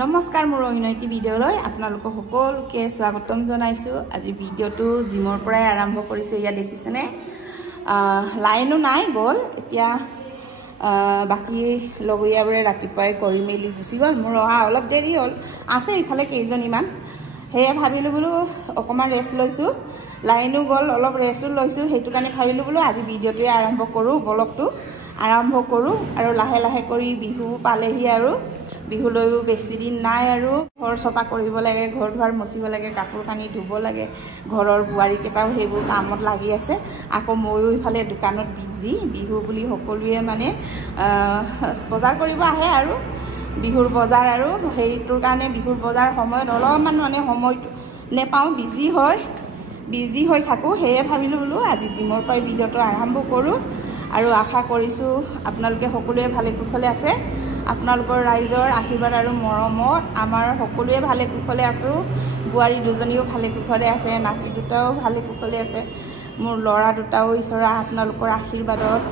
নমস্কাৰ মোৰ অন্যটি ভিডিঅ'লৈ আপোনালোক সকলোকে স্বাগতম জনাইছো। আজি ভিডিঅ'টো জিমৰ পৰাই আৰম্ভ কৰিছো। ইয়া দেখিছেনে লাইনো নাই গ'ল এতিয়া বাকি লগৰীয়াবোৰে ৰাতিপুৱাই কৰি মেলি গুচি গ'ল। মোৰ অহা অলপ দেৰি হ'ল আছে ইফালে কেইজনীমান হেয়া ভাবিলো বোলো অকমান ৰেষ্ট লৈছো। লাইনো গ'ল অলপ ৰেষ্ট লৈছো সেইটো কাৰণে ভাবিলো বোলো আজি ভিডিঅ'টোৱে আৰম্ভ কৰো ব্লগটো আৰম্ভ কৰো আৰু লাহে লাহে কৰি বিহু পালেহি আৰু বিহুলৈও বেছি দিন নাই আৰু ঘৰ চফা কৰিব লাগে ঘৰ দুৱাৰ মচিব লাগে কাপোৰ কানি ধুব লাগে ঘৰৰ বুৱাৰী কেটাও হেবোৰ কামত লাগি আছে। আকৌ ময়ো ইফালে দোকানত বিজি বিহু বুলি সকলোৱে মানে বজাৰ কৰিব আহে আৰু বিহুৰ বজাৰ আৰু হেইটোৰ কাৰণে বিহুৰ বজাৰ সময়ত অলপমান মানে সময় নেপাওঁ বিজি হৈ থাকো। হেয়ে ভাবিলো বোলো আজি জিমৰ পৰাই ভিডিঅ'টো আৰম্ভ কৰো আৰু আশা কৰিছো আপোনালোকে সকলোৱে ভালে কুশলে আছে। আপোনালোকৰ ৰাইজৰ আশীৰ্বাদ আৰু মৰমত আমাৰ সকলোৱে ভালে কুশলে আছো। বুৱাৰী দুজনীও ভালে কুশলে আছে নাতি দুটাও ভালে কুশলে আছে। মোৰ ল'ৰা দুটাও ঈশ্বৰৰ আপোনালোকৰ আশীৰ্বাদত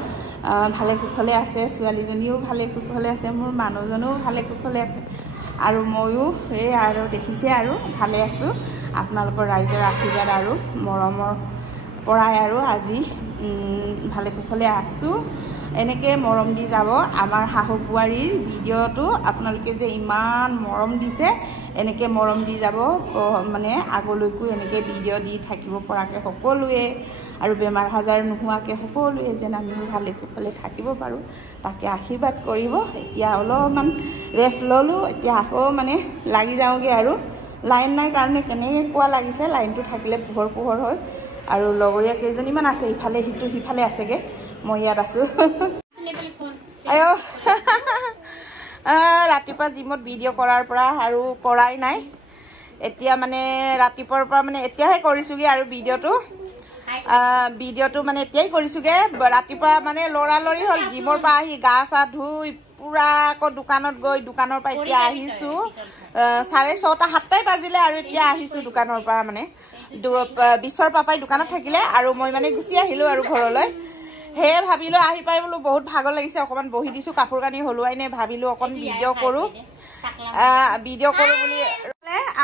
ভালে কুশলে আছে। ছোৱালীজনীও ভালে কুশলে আছে। মোৰ মানুহজনেও ভালে কুশলে আছে আৰু ময়ো এই আৰু দেখিছে আৰু ভালে আছো। আপোনালোকৰ ৰাইজৰ আশীৰ্বাদ আৰু মৰমৰ পৰাই আৰু আজি ভালে কুশলে আছো। এনেকে মৰম দি যাব আমাৰ শাহু বুৱাৰীৰ ভিডিঅ'টো আপোনালোকে যে ইমান মৰম দিছে এনেকে মৰম দি যাব মানে আগলৈকো এনেকে ভিডিঅ' দি থাকিব পৰাকে সকলোৱে আৰু বেমাৰ আজাৰ নোহোৱাকে সকলোৱে যেন আমি ভালে কুশলে থাকিব পাৰো তাকে আশীৰ্বাদ কৰিব। এতিয়া অলপমান ৰেষ্ট ললো এতিয়া আকৌ মানে লাগি যাওঁগে আৰু লাইন নাই কাৰণে কেনেকুৱা লাগিছে। লাইনটো থাকিলে পোহৰ হয় আৰু লগৰীয়া কেইজনীমান আছে ইফালে হিটো সিফালে আছেগে মই ইয়াত আছো। আয়ো ৰাতিপুৱা জিমত ভিডিঅ' কৰাৰ পৰা আৰু কৰাই নাই এতিয়া মানে ৰাতিপুৱাৰ পৰা মানে এতিয়াহে কৰিছোগে আৰু ভিডিঅ'টো মানে এতিয়াই কৰিছোগে। ৰাতিপুৱা মানে লৰালৰি হ'ল জিমৰ পৰা আহি গা চা ধুই পুৰা আকৌ দোকানত গৈ দোকানৰ পৰা এতিয়া আহিছো 6:30 7টাই বাজিলে আৰু এতিয়া আহিছো দোকানৰ পৰা মানে বিশ্বৰ পাপাই দোকানত থাকিলে আৰু মই মানে গুচি আহিলো আৰু ঘৰলৈ। হে ভাবিলো আহি পাই বোলো বহুত ভাগৰ লাগিছে অকমান বহি দিছো কাপোৰ কানি হলুৱাই নে ভাবিলো অকন ভিডিঅ' কৰো বুলি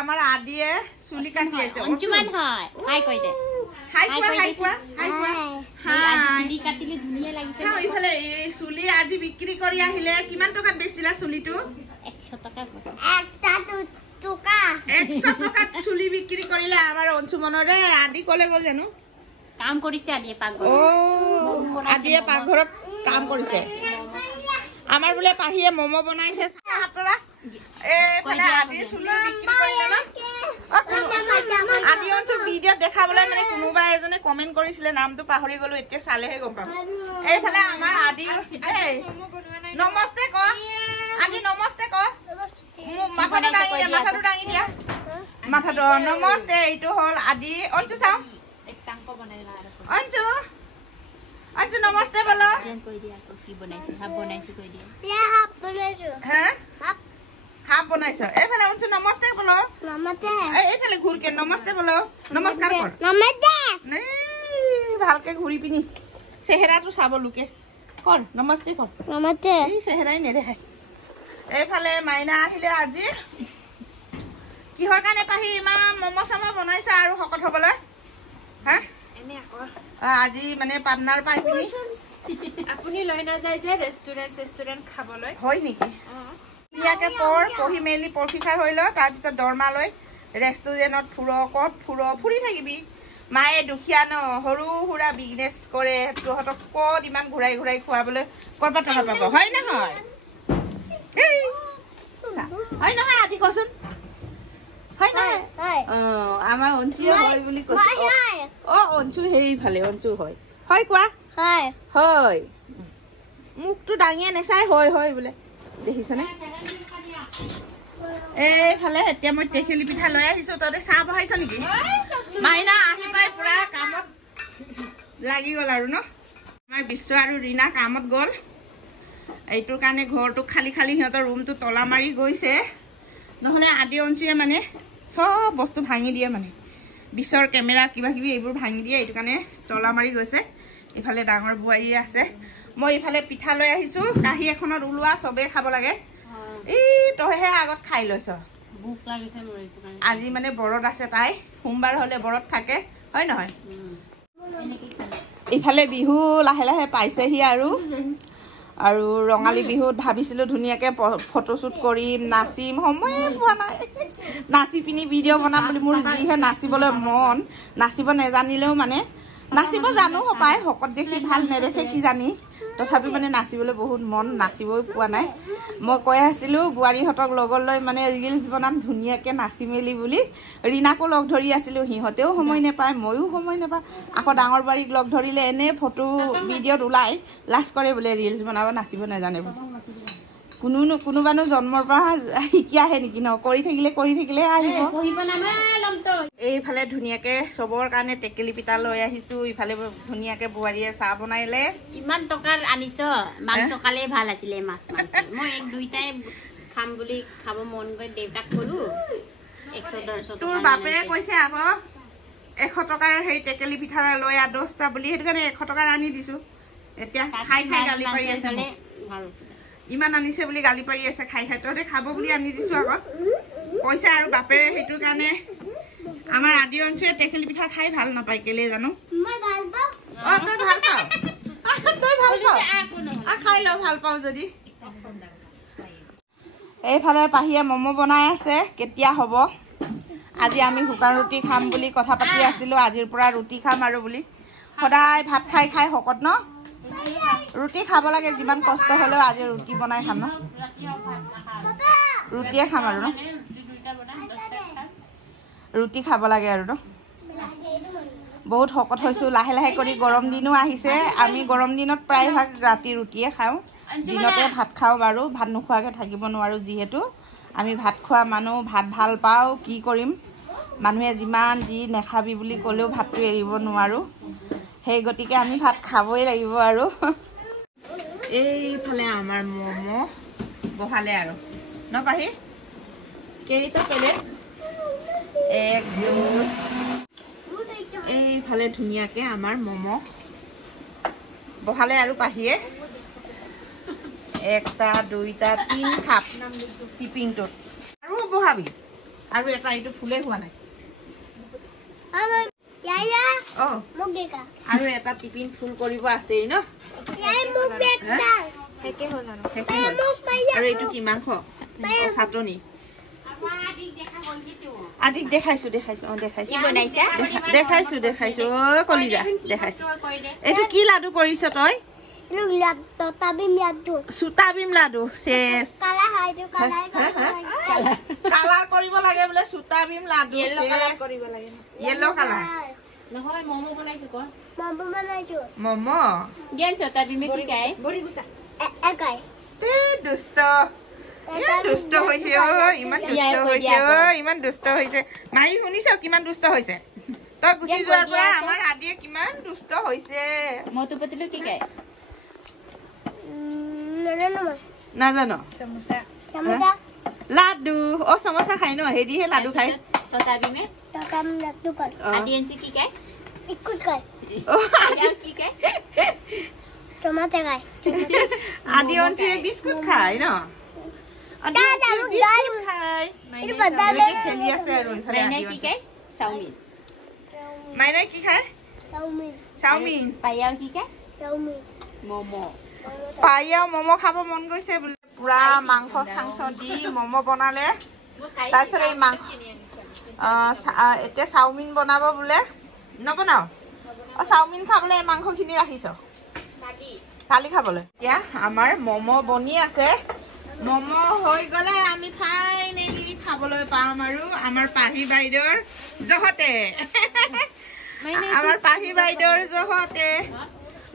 আমাৰ আদিয়ে চুলি কাটি আছে। অঞ্জুমান হয় হাই কই দে হাই কোৱা চুলি কাটিলে ধুনিয়া লাগিছে। চাও ইফালে এই চুলি আজি বিক্ৰী কৰি আহিলে কিমান টকাত বেচিলা চুলিটো? 100 টকা 100 টকাত চুলি বিক্ৰী কৰিলে আমাৰ অঞ্জুমনৰে আদি কলে গ'ল জানো কাম কৰিছে আদিয়ে পাকঘৰত কাম কৰিছে। আমাৰ বোলে পাহিয়ে মমো বনাইছে হাতৰা এফালে আদিৰ চুলি বিক্ৰী কৰিলে ন। আদি অঞ্চু ভিডিঅ'ত দেখাবলৈ মানে কোনোবা এজনে কমেন্ট কৰিছিলে নামটো পাহৰি গলো এতিয়া চালেহে গম পাম। এইফালে আমাৰ আদি নমস্তে ক আদি নমস্তে ক মাথাটো দাঙি দিয়া মাথাটো নমস্তে এইটো হল আদি অঞ্চু চাও अंजू नमस्ते बोलो कोई दिया को की बनाइছে হাফ बनाइছে কই দিয়া ইয়া হাফ बनाइছো হ্যাঁ হাফ बनाइছো এফালে अंजू नमस्ते बोलो नमस्ते এফালে ঘুরকে नमस्ते बोलो नमस्कार कर नमस्ते नहीं ভালকে ঘুরি পিনি চেহারাটো চাব লুকে कर नमस्ते कर नमस्ते এই চেহারাই নে দেখাই। এফালে মাইনা আহিলে আজি কিহৰ কাৰণে পাহি ইমান মমো সামা বনাইছে আৰু হকত হবলৈ হ্যাঁ আজি মানে পাৰ্টনাৰ পাই পিনি আপুনি লৈ না যায় যে ৰেষ্টুৰেন্ট খাবলৈ হয় নেকি ইয়াকে পঢ়ি মেলি পৰীক্ষা হইল তাৰ পিছত দৰমা লৈ ৰেষ্টুৰেন্টত ফুৰি থাকিবি। মায়ে দুখিয়া ন সৰু হুৰা বিজনেস কৰে তোহতক কত ইমান ঘুৰাই খুৱাবলৈ কৰবা টকা পাব হয় নহয় আদি কচোন হয় না আমাৰ অঞ্চু হয় বুলি কৈছে অঞ্চু হেই ভালে অঞ্চু হয় কোৱা হয় মুখটো ডাঙিয়ে নেচাই হয় বোলে দেখিছনে। এইফালে এতিয়া মই টেকেলি পিঠা লৈ আহিছো ততে চাহ বহাইছ নেকি? মাইনা আহি পাই পুৰা কামত লাগি গল আৰু ন। আমাৰ বিশ্ব আৰু ৰীনা কামত গল এইটোৰ কাৰণে ঘৰটো খালি সিহঁতৰ ৰুমটো তলা মাৰি গৈছে নহলে আদি অঞ্চুয়ে মানে সব বস্তু ভাঙি দিয়ে মানে বিশ্বৰ কেমেৰা কিবা কিবি এইবোৰ ভাঙি দিয়ে এইটো কাৰণে তলা মাৰি গৈছে। ইফালে ডাঙৰ বুৱাৰী আছে মই ইফালে পিঠা লৈ আহিছো কাহি এখনত উলোৱা সবে খাব লাগে এই তইহে আগত খাই লৈছ আজি মানে বৰত আছে তাই সোমবাৰ হলে বৰত থাকে হয় নহয় ইফালে বিহু লাহে লাহে পাইছেহি আৰু ৰঙালী বিহুত ভাবিছিলো ধুনীয়াকে ফটোশুট কৰিম নাচিম সময়ে পোৱা নাই নাচি পিনি ভিডিঅ' বনাম বুলি মোৰ যিহে নাচিবলৈ মন নাচিব নেজানিলেও মানে নাচিব জানো পায় শকত দেখি ভাল নেদেখে কি জানি তথাপি মানে নাচিবলৈ বহুত মন নাচিবই পোৱা নাই মই কৈ আছিলো বুৱাৰীহঁতক লগত লৈ মানে ৰিলছ বনাম ধুনীয়াকে নাচি মেলি বুলি ৰীনাকো লগ ধৰি আছিলো সিহঁতেও সময় নেপায় ময়ো সময় নেপাওঁ আকৌ ডাঙৰ বাৰীক লগ ধৰিলে এনে ফটো ভিডিঅ'ত ওলাই লাজ কৰে বোলে ৰিলছ বনাব নাচিব নেজানে কোনোবানো জন্মৰ পৰা শিকি আহে নেকি ন কৰি থাকিলে আহিব এইফালে ধুনীয়াকে চবৰ কাৰণে টেকেলি পিঠা লৈ আহিছো ইফালে ধুনীয়াকে বুৱাৰীয়ে চাহ বনাইলে ইমান টকাৰ আনিছ মাংস খালে ভাল আছিলে মাছ মই এক দুইটাই খাম বুলি খাব মন গৈ দেউতাক কলো 100 তোৰ বাপেৰে কৈছে আকৌ 100 টকাৰ সেই টেকেলি পিঠা লৈ 10টা বুলি সেইটো কাৰণে 100 টকাৰ আনি দিছো এতিয়া খাই গালি পাৰি আছে ইমান আনিছে বুলি গালি পাৰি আছে খাই তহঁতে খাব বুলি আনি দিছো আকৌ পইচা আৰু বাপেৰে সেইটো কাৰণে আমাৰ আদি অঞ্চলে টেকেলি পিঠা খাই ভাল নাপায় কেলে জানো মই ভাল পাওঁ তই ভাল পাওঁ খাই ল ভাল পাওঁ যদি এইফালে পাহিয়ে মমো বনাই আছে কেতিয়া হ'ব আজি আমি শুকান ৰুটি খাম বুলি কথা পাতি আছিলো আজিৰ পৰা ৰুটি খাম আৰু বুলি সদায় ভাত খাই শকত ন ৰুটি খাব লাগে যিমান কষ্ট হলেও আজি ৰুটি বনাই খাম ন ৰুটিয়ে খাম আৰু ন ৰুটি খাব লাগে আৰু ন বহুত শকত হৈছো লাহে লাহে কৰি গৰম দিনো আহিছে আমি গৰম দিনত প্ৰায় ভাগ ৰাতি ৰুটিয়ে খাওঁ দিনতে ভাত খাওঁ বাৰু ভাত নোখোৱাকে থাকিব নোৱাৰো যিহেতু আমি ভাত খোৱা মানুহ ভাত ভাল পাওঁ কি কৰিম মানুহে যিমান যি নেখাবি বুলি ক'লেও ভাতটো এৰিব নোৱাৰো সেই গতিকে আমি ভাত খাবই লাগিব আৰু এইফালে আমাৰ মমো বহালে আৰু ন পাহি কেৰিটো পেলে এইফালে ধুনীয়াকে আমাৰ মমো বহালে আৰু পাহিয়ে 1টা 2টা 3 খাপ টিপিংটোত আৰু বহাবি আৰু এটা এইটো ফুলে হোৱা নাই আৰু এটা টিপিন ফুল কৰিব আছেই ন আৰু এইটো কি মাংস চাটনি আদিক দেখাইছো কলিজা দেখাইছো এইটো কি লাডু কৰিছ তই চুটাবিম লাডু কালাৰ কৰিব লাগে বোলে চুটাবিম লাডু য়েলো কালাৰ নহয় মমো বনাইছো ক মমো জ্ঞান চুটাবিমে কি খায় বড়ি গুছা একাই তে দুষ্ট দুষ্ট হৈছে ইমান দুষ্ট হৈছে মাই শুনিছ কিমান দুষ্ট হৈছে তই গুচি যোৱাৰ পৰা আমাৰ আদিয়ে কিমান দুষ্ট হৈছে মটো পতিলো কি খায় নাজানো লাডু সমোসা খাই ন হেৰিহে লাডু খাই চটাবিমে লাডু কর আদিয়েনসি কি খায় ইকুট খায় কি খায় টমেটো খায় আদিয়েনসি বিস্কুট খায় ন খেলি আছে আৰু মাইনাই কি খায় চাওমিন মাইনাই কি খায় চাওমিন পায়াও কি খায় চাওমিন মমো পায়াও মমো খাব মন গৈছে বোলে পুৰা মাংস চাংস দি মমো বনালে তাৰপিছত এই মাংস এতিয়া চাওমিন বনাব বোলে নবনাও চাওমিন খাবলৈ মাংসখিনি ৰাখিছ কালি খাবলৈ এতিয়া আমাৰ মমো বনি আছে মমো হৈ গলে আমি ফাইনেলি খাবলৈ পাম আৰু আমাৰ পাহি বাইদেউৰ জহতে আমাৰ পাহি বাইদেউৰ জহতে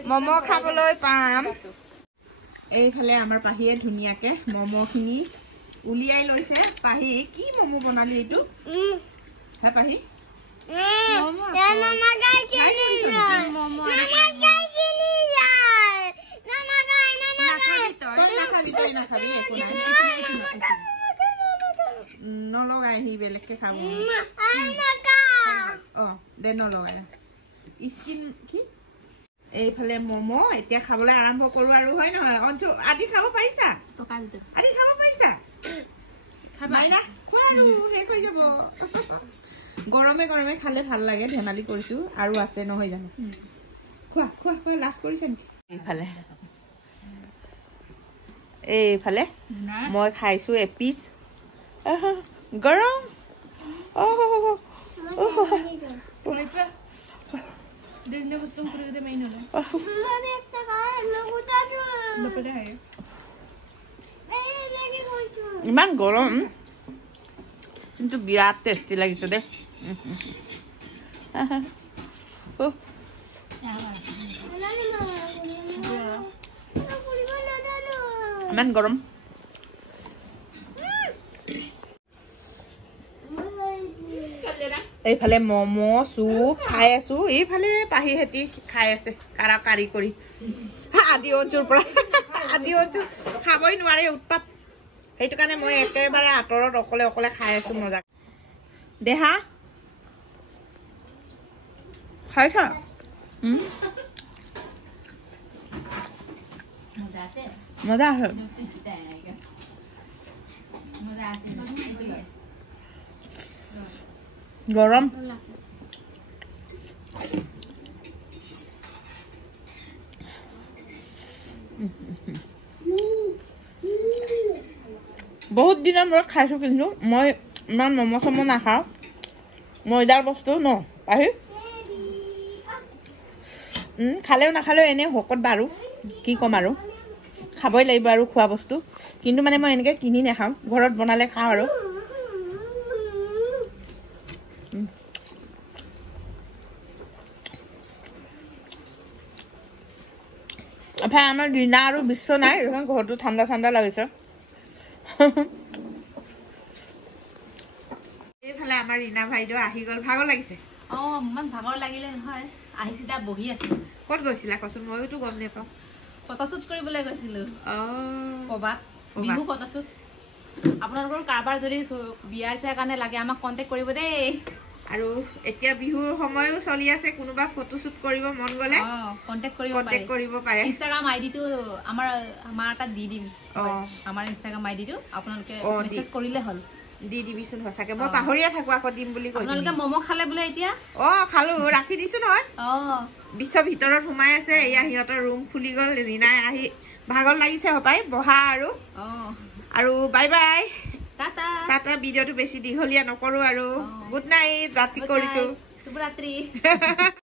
মমো খাবলৈ পাম এইফালে আমাৰ পাহিয়ে ধুনীয়াকে মমোখিনি উলিয়াই লৈছে পাহি কি মমো বনালি এইটো হে পাহি নলগাই সি বেলেগকে খাব দে নলগাই স্কিন কি এইফালে মমো এতিয়া খাবলৈ আৰম্ভ কৰো আৰু হয় নহয় অঞ্চু আদি খাব পাৰিছা আদি খাব পাৰিছা মাইনা খোৱা আৰু শেষ হৈ যাব গৰমে গৰমে খালে ভাল লাগে ধেমালি কৰিছো আৰু আছে নহয় জানো খোৱা খোৱা খোৱা লাজ কৰিছে নেকি এইফালে মই খাইছো এপিচ গৰম ইমান গৰম কিন্তু বিৰাট টেষ্টি লাগিছে দে ইমান গৰম এইফালে মমো চুপ খাই আছো এইফালে পাহি হেতি খাই আছে কাৰা কাৰি কৰি আদি অঞ্চুৰ পৰা আদি অঞ্চুৰ খাবই নোৱাৰে উৎপাত সেইটো কাৰণে মই একেবাৰে আঁতৰত অকলে অকলে খাই আছো মজা দেহা খাইছ মজা আছে গৰম বহুত দিনৰ মূৰত খাইছো কিন্তু মই ইমান মমো চমো নাখাওঁ ময়দাৰ বস্তু ন পাহি খালেও নাখালেও এনে শকত বাৰু কি ক'ম আৰু খাবই লাগিব আৰু খোৱা বস্তু কিন্তু মানে মই এনেকৈ কিনি নাখাওঁ ঘৰত বনালে খাওঁ আৰু এফালে আমাৰ ৰীণা আৰু বিশ্ব নাই ঘৰটো ঠাণ্ডা ঠাণ্ডা লাগিছে এইফালে আমাৰ ৰীণা ভাইদেউ আহি গ'ল ভাগৰ লাগিছে ইমান ভাগৰ লাগিলে নহয় আহিছিলা বহি আছো ক'ত গৈছিলা কচোন ময়োতো গম নাপাওঁ ফটোশ্বুট কৰিবলৈ গৈছিলো ক'ৰবাত বিহু ফটোশ্বুট আপোনালোকৰ কাৰোবাৰ যদি বিয়া চিয়াৰ কাৰণে লাগে আমাক কণ্টেক্ট কৰিব দেই আৰু এতিয়া বিহুৰ সময়ও চলি আছে কোনোবা ফটোশ্বুট কৰিব মন গ'লে কণ্টেক্ট কৰিব পাৰে ইনষ্টাগ্ৰাম আইডিটো আমাৰ তাত দি দিম আমাৰ ইনষ্টাগ্ৰাম আইডিটো আপোনালোকে মেছেজ কৰিলে হ'ল দি দিবিচোন সঁচাকে মই পাহৰিয়ে থাকো আকৌ দিম বুলি কৈ আপোনালোকে মমো খালে বোলে এতিয়া খালো ৰাখি দিছো নহয় বিশ্বৰ ভিতৰত সোমাই আছে এয়া সিহঁতৰ ৰুম খুলি গ'ল ৰীণাই আহি ভাগৰ লাগিছে হপাই বহা আৰু বাই বাই টাটা ভিডিঅ'টো বেছি দীঘলীয়া নকৰো আৰু গুড নাইট ৰাতি কৰিছো শুভৰাত্ৰি